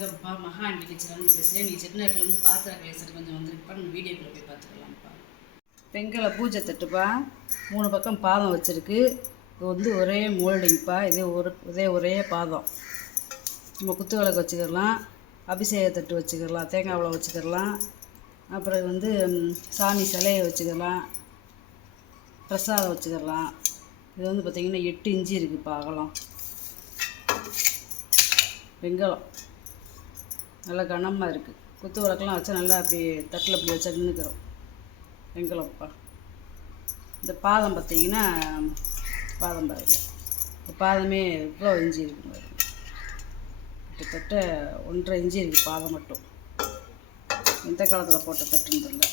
வணக்கம்ப்பா. மகா ஆண்டி கிச்சன்லேருந்து பேசுகிறேன். நீ செட்டிநாட்டிலேருந்து பாத்திர கிளேசர் கொஞ்சம் வந்துருப்பா. நம்ம வீடியோக்குள்ளே போய் பார்த்துக்கலாம்ப்பா. வெங்கல பூஜை தட்டுப்பா. 3 பக்கம் பாதம் வச்சுருக்கு. இது வந்து ஒரே மோல்டிங்ப்பா. ஒரே பாதம். நம்ம குத்து விளக்கு வச்சுக்கிடலாம், அபிஷேக தட்டு வச்சுக்கிடலாம், தேங்காய் அவ்வளோ வச்சுக்கிடலாம். அப்புறம் வந்து சாமி சிலையை வச்சுக்கிடலாம், பிரசாதம் வச்சுக்கிடலாம். இது வந்து பார்த்திங்கன்னா 8 இன்ச்சு இருக்குதுப்பா அகலம். வெங்கலம் நல்லா கனமாக இருக்குது. குத்து விளக்கெல்லாம் வச்சா நல்லா அப்படி தட்டில் அப்படி வச்சா நின்றுக்கிறோம். வெங்கலம்ப்பா. இந்த பாதம் பார்த்திங்கன்னா பாதம் பாருங்க. இந்த பாதமே இவ்வளோ இஞ்சி இருக்குங்க. கிட்டத்தட்ட 1.5 இன்ச்சு இருக்குது பாதம் மட்டும். எந்த காலத்தில் போட்ட தட்டுன்னு தெரியல.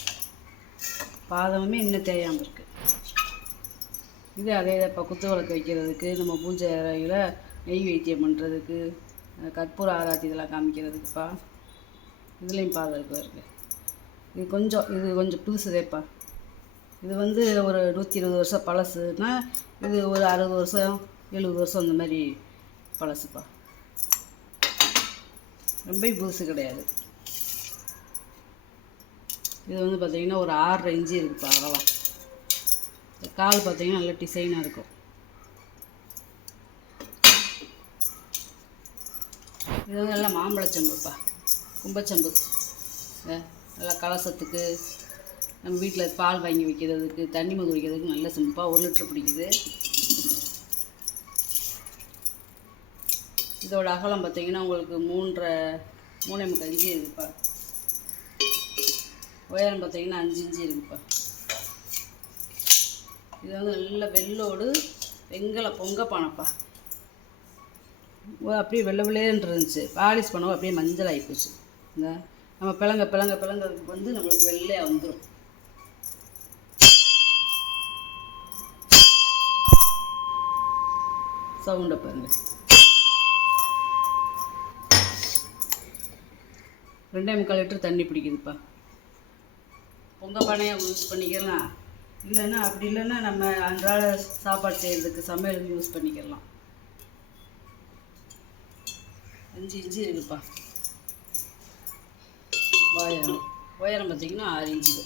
பாதமுமே இன்னும் தேயாமல் இருக்குது. இது அதே இப்போ குத்து விளக்கு வைக்கிறதுக்கு, நம்ம பூஜை அறையில் நெய் வைத்தியம் பண்ணுறதுக்கு, கற்பூர ஆராத்தி இதெல்லாம் காமிக்கிறதுக்குப்பா. இதுலேயும் பாதம் இருக்குது. இது கொஞ்சம் புதுசுதேப்பா. இது வந்து ஒரு 120 வருஷம் பழசுன்னா, இது ஒரு 60 வருஷம் 70 வருஷம் அந்த மாதிரி பழசுப்பா. ரொம்ப புதுசு கிடையாது. இது வந்து பார்த்திங்கன்னா ஒரு 6.5 இன்ச்சு இருக்குப்பா அகலம். இந்த கால் பார்த்திங்கன்னா நல்ல டிசைனாக இருக்கும். இது வந்து நல்லா மாம்பழச்சம்புப்பா, கும்பச்சம்பு. நல்லா கலசத்துக்கு, நம்ம வீட்டில் பால் வாங்கி வைக்கிறதுக்கு, தண்ணி மது வைக்கிறதுக்கு நல்ல செம்புப்பா. 1 லிட்டர் பிடிக்குது. இதோட அகலம் பார்த்திங்கன்னா உங்களுக்கு 3.75 இன்ச்சு இருக்குப்பா. உயரம் பார்த்திங்கன்னா 5 இன்ச்சு இருக்குப்பா. இது வந்து நல்ல வெள்ளோடு வெங்கல பொங்க பானைப்பா. அப்படியே வெள்ளை வெள்ளையன்னு இருந்துச்சு. பாலிஷ் பண்ணவும் அப்படியே மஞ்சள் ஆகிப்போச்சு. இந்த நம்ம பிளங்கிறதுக்கு வந்து நம்மளுக்கு வெள்ளையாக வந்துடும். சவுண்டை பாருங்க. 2.25 லிட்டர் தண்ணி பிடிக்குதுப்பா. பொங்க பானையாக யூஸ் பண்ணிக்கலாம். இல்லைன்னா நம்ம அன்றாட சாப்பாடு செய்கிறதுக்கு, சமையலுக்கு யூஸ் பண்ணிக்கலாம். 5 இன்ச்சு இருக்குப்பா. உயரம் பார்த்திங்கன்னா 6 இன்ச்சு.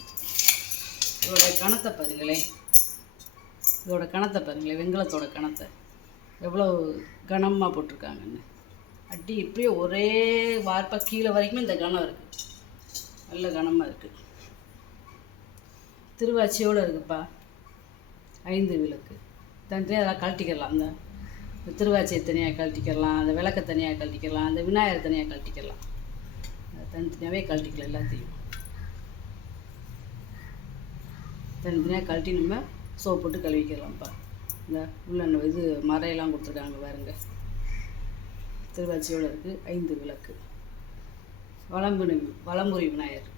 இதோட கணத்தை பாருங்களேன். வெங்கலத்தோட கணத்தை எவ்வளோ கனமாக போட்டிருக்காங்கன்னு. அடி இப்படியே ஒரே வார்ப்பாக கீழே வரைக்குமே இந்த கனம் இருக்குது. நல்ல கனமாக இருக்குது. திருவாச்சியோடு இருக்குப்பா. 5 விளக்கு தனியாக அதெல்லாம் கழட்டிக்கலாம். இந்த திருவாச்சியை தனியாக கழட்டிக்கலாம், அந்த விளக்கை தனியாக கழட்டிக்கலாம், அந்த விநாயகரை தனியாக கழட்டிக்கலாம். தனித்தனியாகவே கழட்டிக்கலாம். எல்லாத்தையும் தனித்தனியாக கழட்டி நம்ம சோப்பு போட்டு கழுவிக்கலாம்ப்பா. இந்த உள்ள இது மறையெல்லாம் கொடுத்துருக்காங்க பாருங்க. திருவாச்சியோடு இருக்குது. 5 விளக்கு. வலம்புரி விநாயகர்.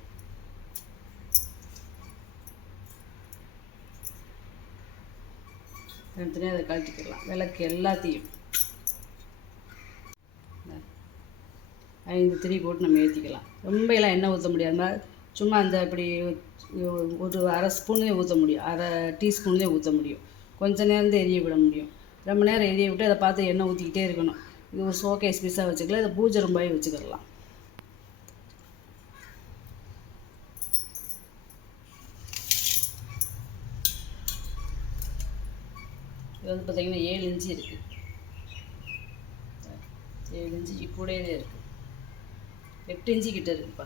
தனித்தனியாக அதை கழட்டிக்கலாம். விளக்கு எல்லாத்தையும் 5 திரி போட்டு நம்ம ஏற்றிக்கலாம். ரொம்ப எல்லாம் எண்ணெய் ஊற்ற முடியாது. சும்மா அந்த இப்படி ஒரு அரை ஸ்பூன்லேயே ஊற்ற முடியும், அரை டீஸ்பூன்லேயே ஊற்ற முடியும். கொஞ்சம் நேரம் எரிய விட முடியும். ரொம்ப நேரம் எரிய விட்டு அதை பார்த்து எண்ணெய் ஊற்றிக்கிட்டே இருக்கணும். இது ஒரு ஷோகேஸ் பீஸாக வச்சுக்கலாம். இதை பூஜை ரூம்பாயே வச்சுக்கிடலாம். இது வந்து பார்த்திங்கன்னா 7 இன்ச்சு இருக்குது. 7 இன்ச்சு கூடயே இருக்குது. 8 இன்ச்சு கிட்ட இருக்குப்பா.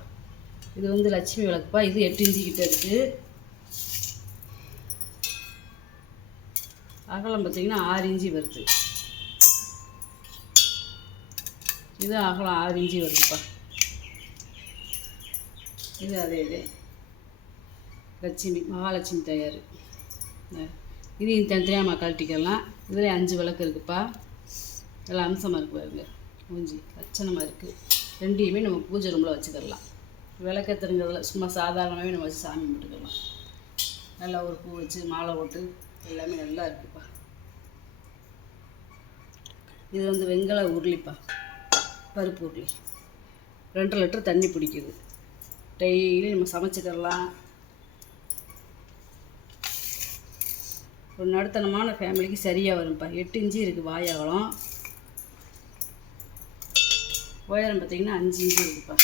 இது வந்து லட்சுமி விளக்குப்பா. இது 8 இன்ச்சு கிட்ட இருக்குது. அகலம் பார்த்திங்கன்னா 6 இன்ச்சு வருது. இது அகலம் 6 இன்ச்சு வருதுப்பா. இது அதே மகாலட்சுமி தயார். இதையும் தனித்தனியாக நம்ம கழட்டிக்கலாம். இதில் 5 விளக்கு இருக்குப்பா. எல்லாம் அம்சமாக இருக்குது பாருங்க. மூஞ்சி லட்சணமாக இருக்குது. 2யுமே நம்ம பூஜை ரூமில் வச்சுக்கலாம். விளக்க தெரிஞ்சதில் சும்மா சாதாரணமாகவே நம்ம வச்சு சாமி கும்பிட்டுக்கலாம். நல்லா ஒரு பூ வச்சு மாலை போட்டு எல்லாமே நல்லா இருக்குப்பா. இது வந்து வெங்கல உருளிப்பா, பருப்பு உருளி. 2 லிட்டர் தண்ணி பிடிக்குது. டெய்லி நம்ம சமைச்சிக்கலாம். ஒரு நடுத்தனமான ஃபேமிலிக்கு சரியாக வரும்ப்பா. 8 இன்ச்சு இருக்குது வாய் அகலம். உயரம் பார்த்திங்கன்னா 5 இன்ச்சு இருக்குப்பா.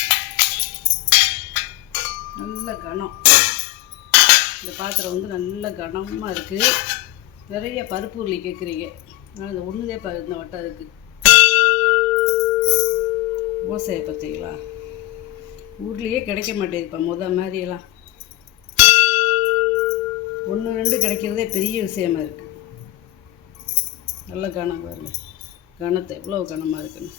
நல்ல கனம். இந்த பாத்திரம் வந்து நல்ல கனமாக இருக்குது. நிறைய பருப்பு உருளி கேட்குறீங்க, ஆனால் இந்த ஒன்றுதே இந்த வட்டம் இருக்குது. ஓசையை பார்த்தீங்களா? ஊர்லேயே கிடைக்க மாட்டேங்குதுப்பா மாதிரியெல்லாம். 1 2 கிடைக்கிறதே பெரிய விஷயமா இருக்குது. நல்ல கனம் பாருங்க, கனத்தை எவ்வளோ கனமாக இருக்குன்னு.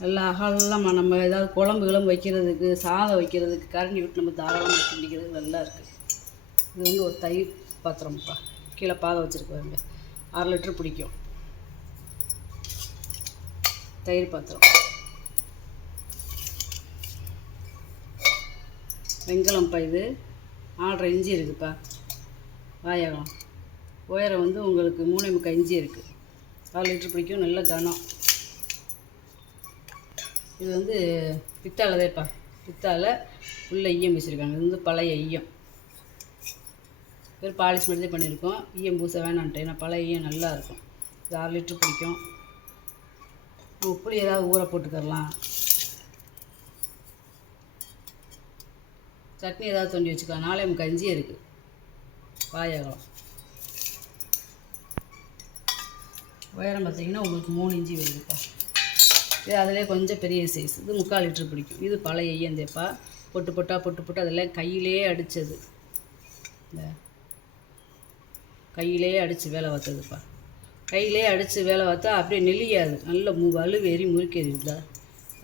நல்லா அகலமாக நம்ம ஏதாவது குழம்பு வைக்கிறதுக்கு, சாதம் வைக்கிறதுக்கு கரண்டி விட்டு நம்ம தாராளமாக கிண்டிக்கிறது நல்லா இருக்குது. இது வந்து ஒரு தயிர் பாத்திரம்ப்பா. கீழே பாதை வச்சுருக்காங்க. 6 லிட்டர் பிடிக்கும் தயிர் பாத்திரம். வெங்கலம்ப்பா. இது 4.5 இன்ச்சு இருக்குதுப்பா. வாயகம் உயரம் வந்து உங்களுக்கு 3.25 இன்ச்சு இருக்குது. 6 லிட்டர் பிடிக்கும். நல்ல கனம். இது வந்து பித்தாளைப்பா. பித்தாளை உள்ள ஈயம் வச்சுருக்காங்க. இது வந்து பழைய ஈயம். வெறும் பாலிஷ் மட்டும் பண்ணியிருக்கோம். ஈயம் பூசை வேணான்ட்டு, ஏன்னா பழைய ஈயம் நல்லாயிருக்கும். இது 6 லிட்டர் பிடிக்கும். புளி ஏதாவது ஊற போட்டுக்கரலாம். சட்னி ஏதாவது தோண்டி வச்சுக்கலாம். 4.25 இன்ச்சு இருக்குது வாயகம். உயரம் பார்த்திங்கன்னா உங்களுக்கு 3 இன்ச்சு வருதுப்பா. இது அதிலே கொஞ்சம் பெரிய சைஸ். இது 3/4 லிட்டர் பிடிக்கும். இது பழைய ஈயந்தேப்பா. பொட்டு பொட்டு அதெல்லாம் கையிலே அடித்தது. இந்த கையிலே அடித்து வேலை பார்த்ததுப்பா. கையிலே அடித்து வேலை பார்த்தா அப்படியே நெளியாது. நல்ல வலுவேறி முறுக்கேறிடுதா.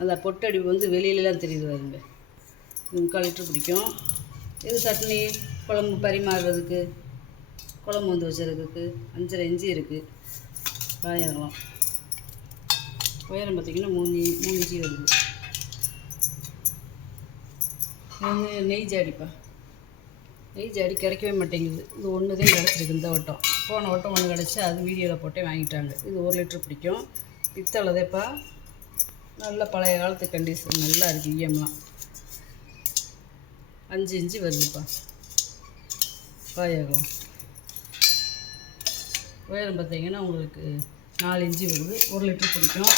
அந்த பொட்டடி வந்து வெளியிலலாம் தெரியுது பாருங்க. இது 3/4 லிட்டர் பிடிக்கும். இது சட்னி குழம்பு பரிமாறுறதுக்கு, குழம்பு வந்து வச்சுறதுக்கு 5.5 இன்ச்சு இருக்குது வாயகம். உயரம் பார்த்திங்கன்னா 3 இன்ச்சு வருது. இது நெய் ஜாடிப்பா. நெய் ஜாடி கிடைக்கவே மாட்டேங்குது. இது ஒன்று தான் கிடச்சிருக்கு இந்த வட்டம். போன வட்டம் ஒன்று கிடச்சி, அது வீடியோவில் போட்டே வாங்கிட்டாங்க. இது 1 லிட்டர் பிடிக்கும். பித்தளைதேப்பா. நல்ல பழைய காலத்து கண்டிஷன் நல்லா இருக்குது. ஈயம்லாம் 5 இன்ச்சு வருதுப்பா வாயகம். உயரம் பார்த்திங்கன்னா உங்களுக்கு 4 இன்ச்சு வருது. 1 லிட்டர் பிடிக்கும்.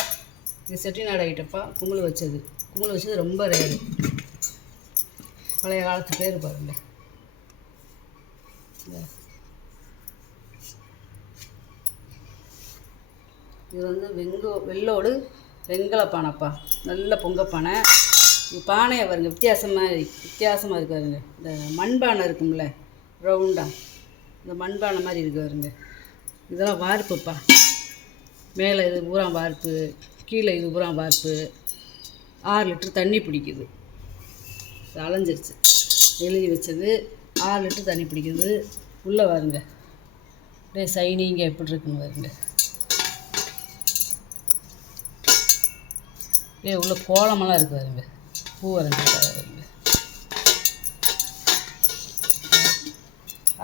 இது செட்டிநாடு ஐட்டப்பா. கும்பல் வச்சது ரொம்ப ரேரு. பழைய காலத்து பேர் பாருங்கள். இது வந்து வெள்ளோடு வெங்கல பானைப்பா. நல்ல பொங்கப்பானை. இது பானையை பாருங்க, வித்தியாசமாக இருக்குது பாருங்க. இந்த மண்பானை இருக்கும்ல ரவுண்டாக, இந்த மண்பானை மாதிரி இருக்குது பாருங்க. இதெல்லாம் வார்ப்புப்பா. மேலே இது பூரா வார்ப்பு, கீழே இது பூரா வார்ப்பு. 6 லிட்டர் தண்ணி பிடிக்குது. இது அலைஞ்சிருச்சு. எழுதி வச்சது 6 லிட்டர் தண்ணி பிடிக்குது. உள்ளே பாருங்க அப்படியே சைனிங்க எப்படி இருக்குன்னு பாருங்க. உள்ள கோலமெல்லாம் இருக்குது பாருங்க. பூ வரைஞ்சிருக்காங்க.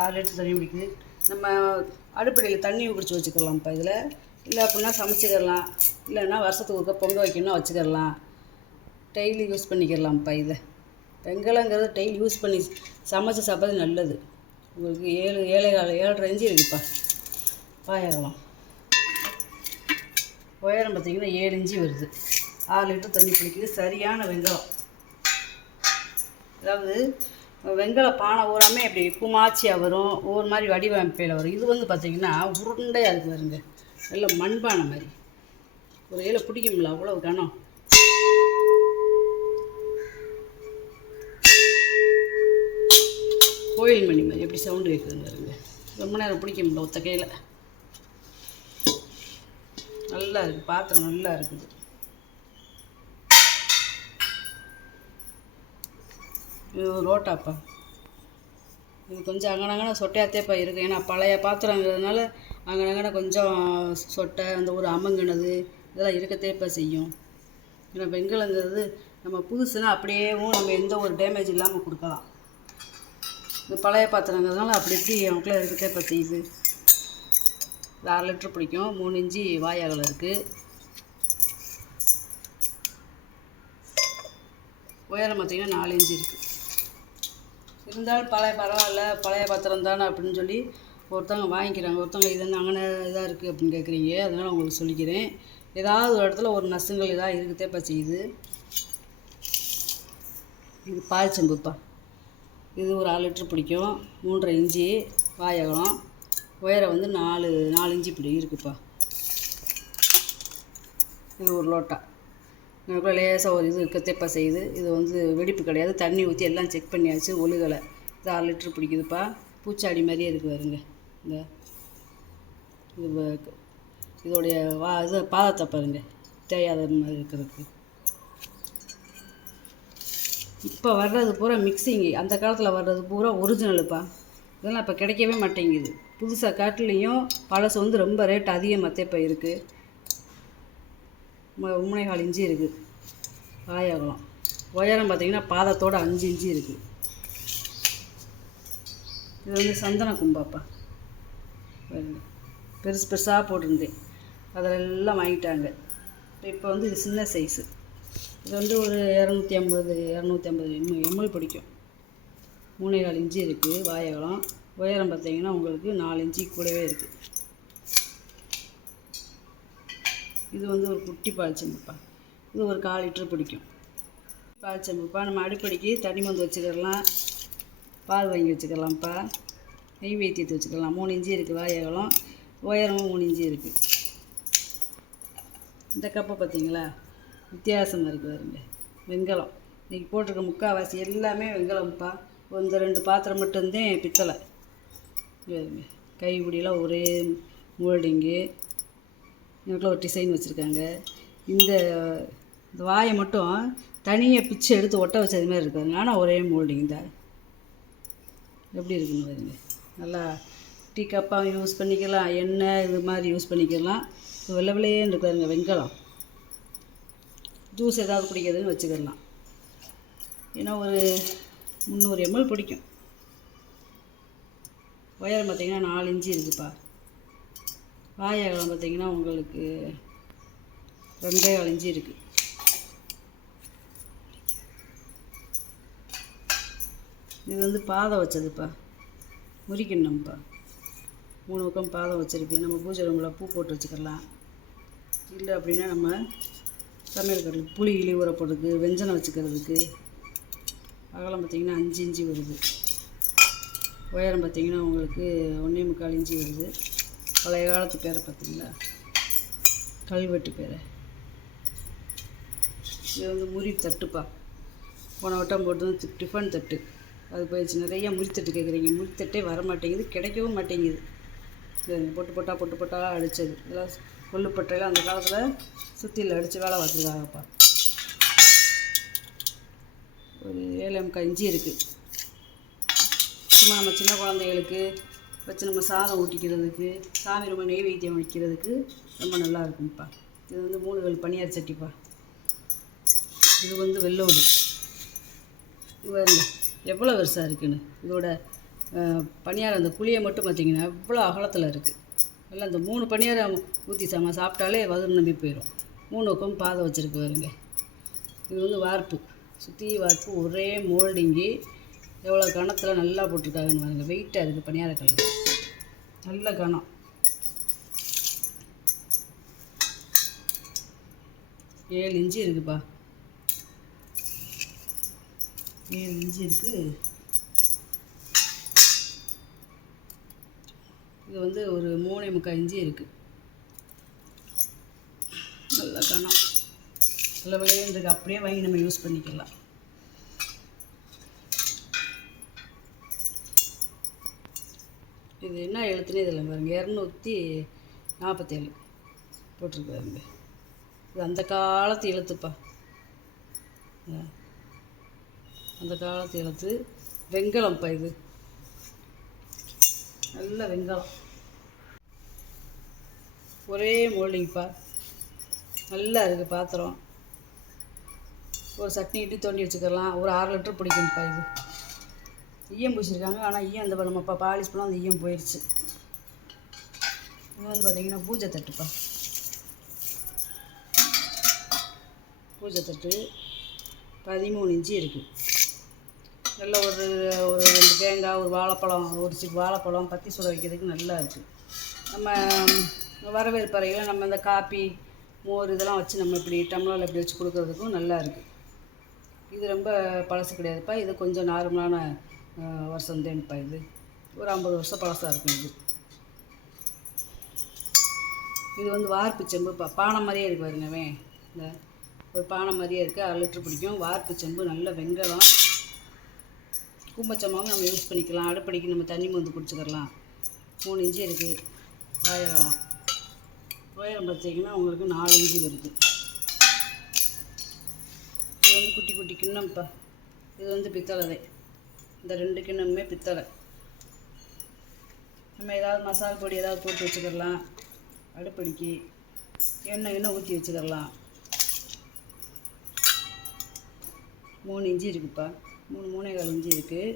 6 லிட்டர் தண்ணி பிடிக்குது. நம்ம அடுப்படியில் தண்ணி பிடிச்சி வச்சுக்கலாம்ப்பா இதில். இல்லை அப்படின்னா சமைச்சிக்கிறலாம். இல்லைன்னா வருஷத்துக்கு ஒருக்க பொங்க வைக்கணும்னா வச்சுக்கிறலாம். டெய்லி யூஸ் பண்ணிக்கிறலாம்ப்பா இதை. வெங்கலங்கிறது டெய்லி யூஸ் பண்ணி சமைச்சு சாப்பிட்றது நல்லது. உங்களுக்கு 7.25 இன்ச்சு இருக்குதுப்பா வாயகம். உயரம் பார்த்திங்கன்னா 7 இன்ச்சு வருது. 6 லிட்டர் தண்ணி பிடிக்குது. சரியான வெங்கலம். அதாவது வெங்கல பானை ஊறாமே அப்படி குமாச்சியாக வரும். ஒவ்வொரு மாதிரி வடிவமைப்பையில் வரும். இது வந்து பார்த்திங்கன்னா உருண்டையாக இருக்குது வருங்க. நல்ல மண்பானை மாதிரி. ஒரு இலை பிடிக்கும்ல, அவ்வளோ கனம். கோயில் மணி மாதிரி எப்படி சவுண்டு கேட்குதுங்க பாருங்க. ரொம்ப நேரம் பிடிக்கும்ல ஒத்த கையில். நல்லா இருக்குது பாத்திரம், நல்லா இருக்குது. இது ஒரு ரோட்டாப்பா. இது கொஞ்சம் அங்கனங்கன சொட்டையாத்தேப்பா இருக்குது. ஏன்னா பழைய பாத்திரங்கிறதுனால அங்கனங்கன கொஞ்சம் சொட்டை, அந்த ஒரு அமங்கினது இதெல்லாம் இருக்கத்தேப்பா செய்யும். ஏன்னா வெங்கலங்கிறது நம்ம புதுசுனா அப்படியேவும் நம்ம எந்த ஒரு டேமேஜ் இல்லாமல் கொடுக்கலாம். இது பழைய பாத்திரங்கிறதுனால அப்படி எப்படி அவங்களுக்குள்ள இருக்கத்தேப்பா செய்யுது. இது 6 லிட்டர் பிடிக்கும். 3 இன்ச்சு வாயகலம் இருக்குது. உயரம் பார்த்திங்கன்னா 4 இன்ச்சு இருக்குது. இருந்தாலும் பரவாயில்ல, பழைய பாத்திரம் தானே அப்படின்னு சொல்லி ஒருத்தவங்க வாங்கிக்கிறாங்க. ஒருத்தவங்க இது என்ன அங்கே இதாக இருக்குது அப்படின்னு கேட்குறீங்க. அதனால் உங்களுக்கு சொல்லிக்கிறேன். ஏதாவது ஒரு இடத்துல ஒரு நசுங்கள் ஏதாவது இருக்குதேப்பா செய்யுது. இது பால் செம்புப்பா. இது ஒரு 1/2 லிட்டர் பிடிக்கும். 3.5 இஞ்சி வாயகம். உயரம் வந்து 4 இஞ்சி இப்படி இருக்குப்பா. இது ஒரு லோட்டா. நமக்குள்ள லேசாக ஒரு இது இருக்கத்தேப்பா செய்யுது. இது வந்து வெடிப்பு கிடையாது. தண்ணி ஊற்றி எல்லாம் செக் பண்ணியாச்சு, ஒழுகலை. இது 1/2 லிட்டர் பிடிக்குதுப்பா. பூச்சாடி மாதிரியே இருக்குது பாருங்க. இந்த இது இதோடைய இது பாதத்தை பாருங்க, தேயாத மாதிரி இருக்கிறதுக்கு. இப்போ வர்றது பூரா மிக்சிங்கு. அந்த காலத்தில் வர்றது பூரா ஒரிஜினலுப்பா. இதெல்லாம் இப்போ கிடைக்கவே மாட்டேங்குது. புதுசாக காட்டுலேயும் பழசு வந்து ரொம்ப ரேட் அதிகமாக இப்போ இருக்குது. 3.25 இஞ்சி இருக்குது வாயகலம். உயரம் பார்த்திங்கன்னா பாதத்தோடு 5 இஞ்சி இருக்குது. இது வந்து சந்தன கும்பாப்பா. பெருசு பெருசாக போட்டிருந்தேன், அதிலெல்லாம் வாங்கிட்டாங்க. இப்போ வந்து இது சின்ன சைஸு. இது வந்து ஒரு 250 எம்எல் பிடிக்கும். 3.25 இஞ்சி இருக்குது வாயகலம். உயரம் பார்த்திங்கன்னா உங்களுக்கு 4 இஞ்சி கூடவே இருக்குது. இது வந்து ஒரு குட்டி பால் செம்புப்பா. இது ஒரு 1/4 லிட்டர் பிடிக்கும். பால் செம்புப்பா. நம்ம அடிப்படிக்கு தண்ணி மந்து வச்சுக்கிடலாம், பால் வாங்கி வச்சுக்கலாம்ப்பா, நெய் வைத்தியத்தை வச்சுக்கலாம். 3 இஞ்சி இருக்குது வாயகலம். உயரமும் 3 இஞ்சி இருக்குது. இந்த கப்பை பார்த்தீங்களா, வித்தியாசமாக இருக்குது பாருங்க. வெண்கலம். இன்றைக்கி போட்டிருக்க முக்கால்வாசி எல்லாமே வெண்கலம்ப்பா. இந்த 2 பாத்திரம் மட்டும்தான் பித்தளை. கைப்பிடியெல்லாம் ஒரே மோல்டிங்கு. எனக்குள்ள ஒரு டிசைன் வச்சுருக்காங்க. இந்த வாயை மட்டும் தனியாக பிச்சு எடுத்து ஒட்ட வச்சது மாதிரி இருக்காங்க. ஆனால் ஒரே மோல்டிங் தான். எப்படி இருக்குன்னு பாருங்க. நல்லா டீ கப்பாக யூஸ் பண்ணிக்கலாம், எண்ணெய் இது மாதிரி யூஸ் பண்ணிக்கலாம். வெள்ளை வெள்ளையேன்னு இருக்காருங்க வெண்கலம். ஜூஸ் ஏதாவது குடிக்கிறதுன்னு வச்சுக்கலாம். ஏன்னா ஒரு 300 எம்எல் பிடிக்கும். உயரம் பார்த்திங்கன்னா 4 இஞ்சி இருக்குதுப்பா. வாயகலம் பார்த்திங்கன்னா உங்களுக்கு 2.25 இஞ்சி இருக்குது. இது வந்து பாதம் வச்சதுப்பா, முறிக்கணும்ப்பா. 3 பக்கம் பாதம் வச்சுருக்கு. நம்ம பூஜை ரூமில் பூ போட்டு வச்சுக்கலாம். இல்லை அப்படின்னா நம்ம சமையல் கட்டுக்கு புளி இழி ஊற போடுறதுக்கு, வெஞ்சனம் வச்சுக்கிறதுக்கு. அகலம் பார்த்திங்கன்னா 5 இஞ்சி வருது. உயரம் பார்த்திங்கன்னா உங்களுக்கு 1.25 இஞ்சி வருது. பழைய காலத்து பேரை பார்த்திங்களா, கல்வெட்டு பேரை. இது வந்து முறி தட்டுப்பா. போன வட்டம் போட்டு டிஃபன் தட்டு அது போயிடுச்சு. நிறையா முறித்தட்டு கேட்குறீங்க. முறித்தட்டே வர மாட்டேங்குது, கிடைக்கவும் மாட்டேங்குது. பொட்டு பொட்டா அடித்தது. இதெல்லாம் கொல்லுப்பட்டையில் அந்த காலத்தில் சுற்றியில் அடித்து வேலை பார்த்துருக்காங்கப்பா. ஒரு 7 இஞ்சி இருக்குது. சும்மா நம்ம சின்ன குழந்தைகளுக்கு வச்சு நம்ம சாதம் ஊட்டிக்கிறதுக்கு, சாமி ரொம்ப நெய்வேத்தியம் வைக்கிறதுக்கு ரொம்ப நல்லா இருக்கும்ப்பா. இது வந்து 3 வேல் பனியார் சட்டிப்பா. இது வந்து வெள்ளோடு. இது எவ்வளோ வருஷம் இருக்குன்னு. இதோட பனியாரம் அந்த குழியை மட்டும் பார்த்திங்கன்னா இவ்வளோ அகலத்தில் இருக்குது. எல்லாம் இந்த 3 பனியாரம் ஊற்றி சாப்பிட்டாலே வயிறு நம்பி போயிடும். 3 பக்கம் பாதம் வச்சுருக்கு வருங்க. இது வந்து வார்ப்பு, சுற்றி வார்ப்பு, ஒரே மோல்டிங்கு. எவ்வளோ கணத்தில் நல்லா போட்டிருக்காங்கன்னு பாருங்க. வெயிட்டாக இருக்குது பனியாரக்கல், நல்ல கனம். ஏழு இன்ச்சு இருக்குப்பா. 7 இன்ச்சு இருக்குது. இது வந்து ஒரு 3.25 இன்ச்சு இருக்குது. நல்ல கனம், நல்ல விலையும் இருக்குது. அப்படியே வாங்கி நம்ம யூஸ் பண்ணிக்கலாம். இது என்ன எழுத்துனே இதில் பாருங்க, 247 போட்டிருக்காருங்க. இது அந்த காலத்து எழுத்துப்பா, அந்த காலத்து எழுத்து. வெண்கலம்ப்பா. இது நல்ல வெண்கலம், ஒரே மோல்டிங்ப்பா. நல்லா இருக்குது பாத்திரம். ஒரு சட்னி இட்டு தோண்டி வச்சுக்கலாம். ஒரு 6 லிட்டர் பிடிக்கும்ப்பா. இது ஈயம் பூசிருக்காங்க, ஆனால் ஈயம் அந்த நம்ம பாலிஷ் பண்ணால் அந்த ஈயம் போயிடுச்சு. இது வந்து பார்த்திங்கன்னா பூஜை தட்டுப்பா. பூஜை தட்டு 13 இன்ச்சு இருக்குது. நல்ல ஒரு 2 தேங்காய், ஒரு வாழைப்பழம், ஒரு சிப் வாழைப்பழம் பத்தி சுட வைக்கிறதுக்கு நல்லா இருக்குது. நம்ம வரவேற்பறையில் நம்ம இந்த காப்பி மோர் இதெல்லாம் வச்சு நம்ம இப்படி டம்ளரில் இப்படி வச்சு கொடுக்குறதுக்கும் நல்லா இருக்குது. இது ரொம்ப பழசு கிடையாதுப்பா. இது கொஞ்சம் நார்மலான வருஷம் தேன்ப்பா. இது ஒரு 50 வருஷம் பழசாக இருக்கும். இது வந்து வார்ப்பு செம்புப்பா. பானை மாதிரியே இருக்குது பாருங்கவே. இந்த ஒரு பானை மாதிரியே இருக்குது. 1/2 லிட்டர் பிடிக்கும். வார்ப்பு செம்பு, நல்ல வெங்காயம், கும்பச்சம்மாவும் நம்ம யூஸ் பண்ணிக்கலாம். அடுப்படிக்கு நம்ம தண்ணி மொந்து குடிச்சுக்கலாம். 3 இன்ச்சு இருக்குது. வாழைப்பழம் உயரம் பார்த்திங்கன்னா உங்களுக்கு 4 இன்ச்சு வருது. இது வந்து குட்டி குட்டி கிண்ணம்ப்பா. இது வந்து பித்தளை. இந்த 2 கிண்ணமுமே பித்தளை. நம்ம ஏதாவது மசாலா பொடி ஏதாவது போட்டு வச்சுக்கலாம். அடுப்படிக்கு எண்ணெய் ஊற்றி வச்சுக்கலாம். 3 இன்ச்சு இருக்குதுப்பா. 3.25 இன்ச்சு இருக்குது.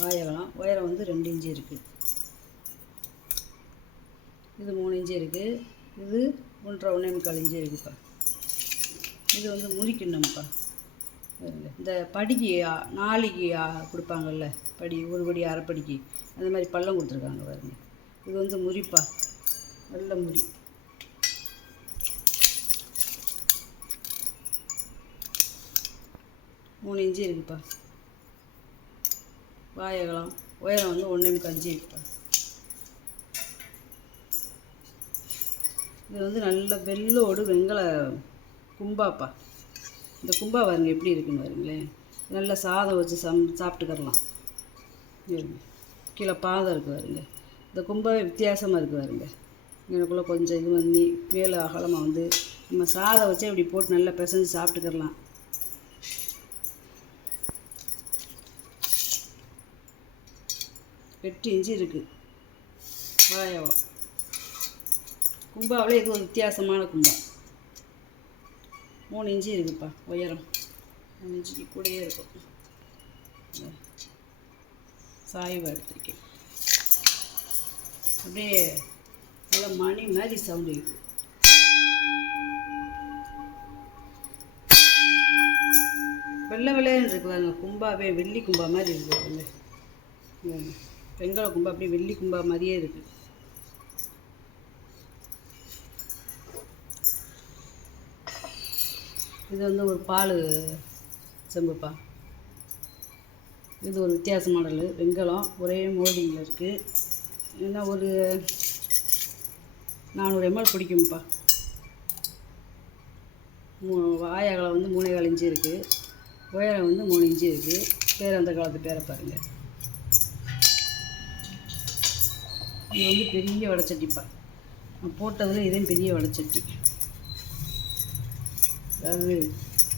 வாழைப்பழம் உயரம் வந்து 2 இன்ச்சு இருக்குது. இது 3 இன்ச்சு இருக்குது. இது 1.25 இன்ச்சு இருக்குதுப்பா. இது வந்து முறிக்கிண்ணம்ப்பா. இந்த படிக்கு நாளைக்கு கொடுப்பாங்கல்ல, படி ஒரு படி அரைப்படிக்கு அந்த மாதிரி பள்ளம் கொடுத்துருக்காங்க பாருங்க. இது வந்து முறிப்பா, நல்ல முறி. மூணு இன்ச்சு இருக்குதுப்பா. வாழைப்பழம் உயரம் வந்து 1.25 இருக்குப்பா. இது வந்து நல்ல வெள்ளோடு வெங்கல கும்பாப்பா. இந்த கும்பா பாருங்க எப்படி இருக்குன்னு பாருங்களேன். நல்லா சாதம் வச்சு சாப்பிட்டுக்கரலாம். கீழே பாதம் இருக்குது பாருங்க. இந்த கும்பாவே வித்தியாசமாக இருக்குது பாருங்க. எனக்குள்ளே கொஞ்சம் இது பண்ணி மேலே அகலமாக வந்து நம்ம சாதம் வச்சு இப்படி போட்டு நல்லா பிசைஞ்சு சாப்பிட்டுக்கரலாம். எட்டு இன்ச்சு இருக்குது வாழைப்பழம். கும்பாவில் இது ஒரு வித்தியாசமான கும்பா. 3 இன்ச்சு இருக்குதுப்பா உயரம். 3 இன்ச்சுக்கு கூடயே இருக்கும். சாய்வாக எடுத்துருக்கேன். அப்படியே நல்லா மணி மாதிரி சவுண்டு இருக்குது. வெள்ளை வெள்ளைன்னு இருக்குதாங்க கும்பாவே. வெள்ளி கும்பா மாதிரி இருக்குது. வெங்கல கும்பா அப்படியே வெள்ளி கும்பா மாதிரியே இருக்குது. இது வந்து ஒரு பால் செம்புப்பா. இது ஒரு வித்தியாச மாடலு. வெங்கலம் ஒரே மோல்டிங்கில் இருக்குது. ஏன்னா ஒரு 400 ml பிடிக்கும்ப்பா. வாழைப்பழம் வந்து 3.25 இன்ச்சு இருக்குது. உயரம் வந்து 3 இன்ச்சு இருக்குது. பேர் அந்த காலத்து பேரை பாருங்கள். இது வந்து பெரிய வடைச்சட்டிப்பா. நான் போட்டதில் இதே பெரிய வடைச்சட்டி. அதாவது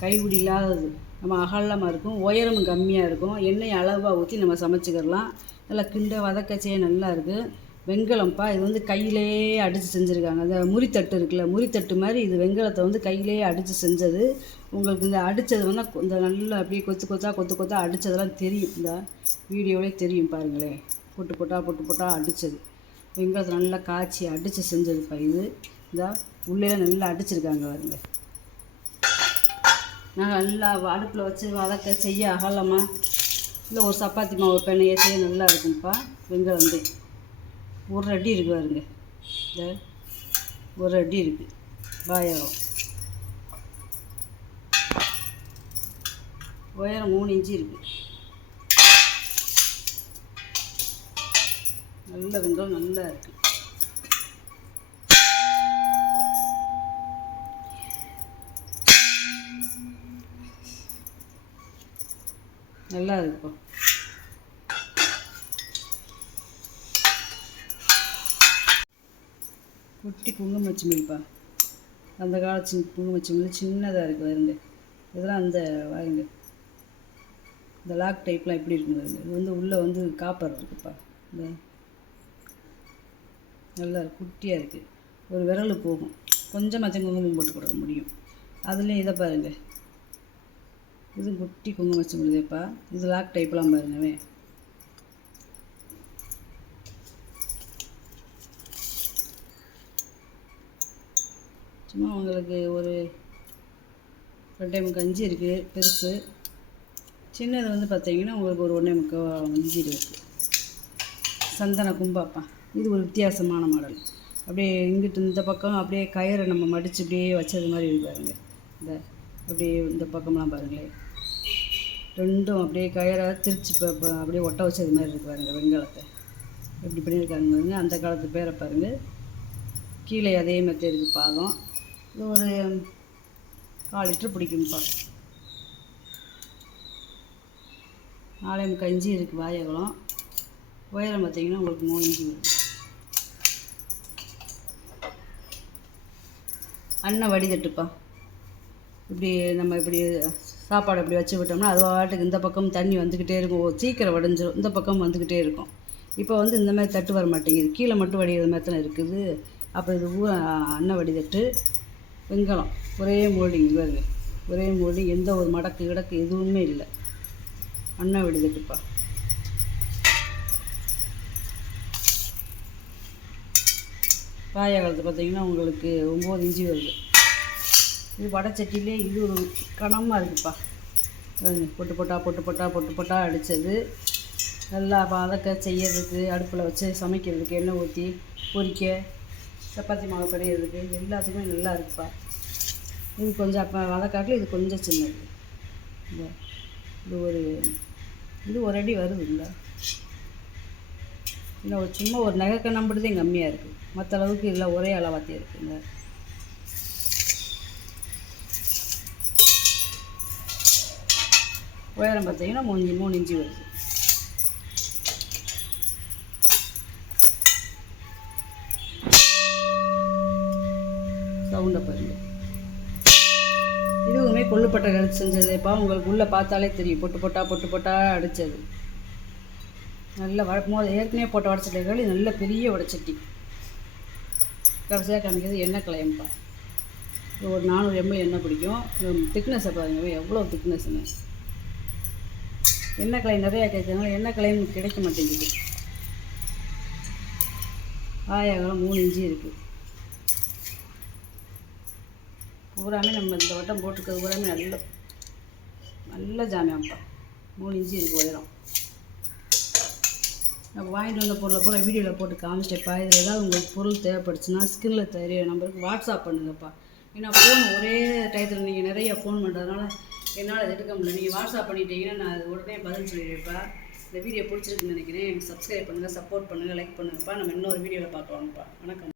கைப்பிடி இல்லாதது. நம்ம அகலமாக இருக்கும், உயரமும் கம்மியாக இருக்கும். எண்ணெய் அளவாக ஊற்றி நம்ம சமைச்சிக்கிறலாம். நல்லா கிண்ட வதக்கச்சே நல்லா இருக்குது. வெங்கலம்ப்பா. இது வந்து கையிலேயே அடித்து செஞ்சுருக்காங்க. அந்த முறித்தட்டு இருக்குல்ல, முறித்தட்டு மாதிரி இது வெங்கலத்தை வந்து கையிலேயே அடித்து செஞ்சது. உங்களுக்கு இந்த அடித்தது வந்து இந்த நல்லா அப்படியே கொத்து கொத்தா அடித்ததெல்லாம் தெரியும். இந்த வீடியோவிலே தெரியும் பாருங்களேன். பொட்டு பொட்டா அடித்தது. வெங்கலத்தை நல்லா காய்ச்சி அடித்து செஞ்சதுப்பா இது. இதா உள்ளே நல்லா அடிச்சிருக்காங்க பாருங்க. நாங்கள் நல்லா அடுப்பில் வச்சு வதக்க செய்ய அகலமாக இல்லை ஒரு சப்பாத்தி மாவு பெண்ணையை செய்ய நல்லா இருக்கும்ப்பா. வெங்காயம் வந்து 1 அடி இருக்குது பாருங்க. இந்த 1 அடி இருக்குது வாழைப்பழம். உயரம் 3 இன்ச்சு இருக்குது. நல்ல வெங்காயம் நல்லா இருக்குது. நல்லா இருக்குப்பா. குட்டி குங்குமச்சிமில்ப்பா. அந்த காலத்து குங்குமச்சிமில் சின்னதாக இருக்குது பாருங்க. இதெல்லாம் அந்த வாருங்க இந்த லாக் டைப்லாம் எப்படி இருக்குன்னு பாருங்க. இது வந்து உள்ளே வந்து காப்பர் இருக்குதுப்பா. இந்த நல்லா குட்டியாக இருக்குது. ஒரு விரல் போகும். கொஞ்சமாக குங்குமம் போட்டு கொடுக்க முடியும். அதுலேயும் இதை பாருங்கள். இது குட்டி குங்குமம் வச்சு முடியுதுப்பா. இது லாக் டைப்லாம் பாருங்கவே. சும்மா உங்களுக்கு ஒரு 2.25 இன்ச்சு இருக்குது பெருசு. சின்னது வந்து பார்த்தீங்கன்னா உங்களுக்கு ஒரு 1.25 இன்ச்சு இருக்குது. சந்தன கும்பாப்பா. இது ஒரு வித்தியாசமான மாடல். அப்படியே இங்கிட்டு இந்த பக்கம் அப்படியே கயிறை நம்ம மடித்து இப்படியே வச்சது மாதிரி இருக்கு பாருங்க. இந்த அப்படியே இந்த பக்கம்லாம் பாருங்களேன், ரெண்டும் அப்படியே கயிறை திரிச்சு அப்படியே ஒட்ட வச்சது மாதிரி இருக்கு பாருங்க. வெண்கலத்தை எப்படி பண்ணியிருக்காங்க பாருங்க. அந்த காலத்து பேரை பாருங்கள். கீழே அதே மாதிரி இருக்குது பாதம். இது ஒரு 4 லிட்டர் பிடிக்கும்ப்பா. 4.25 இன்ச்சு இருக்குது வாயகலம். உயரம் பார்த்திங்கன்னா உங்களுக்கு 3 இன்ச்சு வருது. அன்ன வடிதட்டுப்பா. இப்படி நம்ம இப்படி சாப்பாடு இப்படி வச்சு விட்டோம்னா அது பாட்டுக்கு இந்த பக்கம் தண்ணி வந்துக்கிட்டே இருக்கும். சீக்கிரம் வடிஞ்சிடும், இந்த பக்கம் வந்துக்கிட்டே இருக்கும். இப்போ வந்து இந்த மாதிரி தட்டு வர மாட்டேங்குது, கீழே மட்டும் வடிகிற மாதிரி தான் இருக்குது. அப்போ இது அன்ன வடிதட்டு வெண்கலம். ஒரே மோல்டிங் வருது, ஒரே மோல்டிங், எந்த ஒரு மடக்கு கிடக்கு எதுவுமே இல்லை. அன்ன வடிதட்டுப்பா. காயகாலத்து பார்த்திங்கன்னா உங்களுக்கு 9 இன்ச்சு வருது. இது வடைச்சட்டிலே இது ஒரு கனமாக இருக்குதுப்பா. பொட்டு பொட்டா அடித்தது. நல்லா வதக்க செய்யறதுக்கு, அடுப்பில் வச்சு சமைக்கிறதுக்கு, எண்ணெய் ஊற்றி பொரிக்க, சப்பாத்தி மாவு பிணையிறதுக்கு எல்லாத்துக்குமே நல்லா இருக்குப்பா. இது கொஞ்சம் அப்போ வதக்காட்டில் இது கொஞ்சம் சின்னது. இது ஒரு அடி வருது இல்லை, இன்னும் சும்மா ஒரு நகை நம்பிட்டுதான் கம்மியாக இருக்குது. மற்ற அளவுக்கு இல்லை, ஒரே அளவாத்தே இருக்குங்க. உயரம் பார்த்தீங்கன்னா 3 இன்ச்சு வருது. சவுண்டை பாருங்க. இதுவுமே கொள்ளுப்பட்டை கழிச்சு செஞ்சதுப்பா. உங்களுக்கு உள்ளே பார்த்தாலே தெரியும், பொட்டு பொட்டா அடித்தது. நல்ல போது ஏற்கனவே போட்ட வடைச்சட்டிகள், நல்ல பெரிய வடைச்சட்டி. கடைசியாக காமிக்கிறது எண்ணெய் கலையம்பா. இது ஒரு 400 ml எண்ணெய் பிடிக்கும். திக்னஸை பாருங்க, எவ்வளோ திக்னஸ்ன்னு. எண்ணெய் கலை நிறையா கேட்குறதுனால எண்ணெய் கலையும் கிடைக்க மாட்டேங்குது. ஆயகலம் 3 இன்ச்சு இருக்குது. பூராமே நம்ம இந்த வட்டம் போட்டுக்கிறது பூராமே நல்ல ஜாமியாப்பா. 3 இன்ச்சு இருக்குது உயரம். நம்ம வாங்கிட்டு வந்த பொருளை பூரா வீடியோவில் போட்டு காமிச்சிட்டேப்பா. இதில் ஏதாவது உங்களுக்கு பொருள் தேவைப்படுச்சுன்னா ஸ்கிரீனில் தெரிய நம்பருக்கு வாட்ஸ்அப் பண்ணுங்கப்பா. ஏன்னா ஃபோன் ஒரே டயத்தில் நீங்கள் நிறைய ஃபோன் பண்ணுறதுனால என்னால் அதை எடுக்க முடியல. நீங்கள் வாட்ஸ்அப் பண்ணிட்டீங்கன்னா நான் அது உடனே பதில் சொல்லிடுவேப்பா. இந்த வீடியோ பிடிச்சிருக்குன்னு நினைக்கிறேன். எனக்கு சப்ஸ்கிரைப் பண்ணுங்கள், சப்போர்ட் பண்ணுங்கள், லைக் பண்ணுங்கப்பா. நம்ம இன்னொரு வீடியோவில் பார்க்கலாம்ப்பா. வணக்கம்.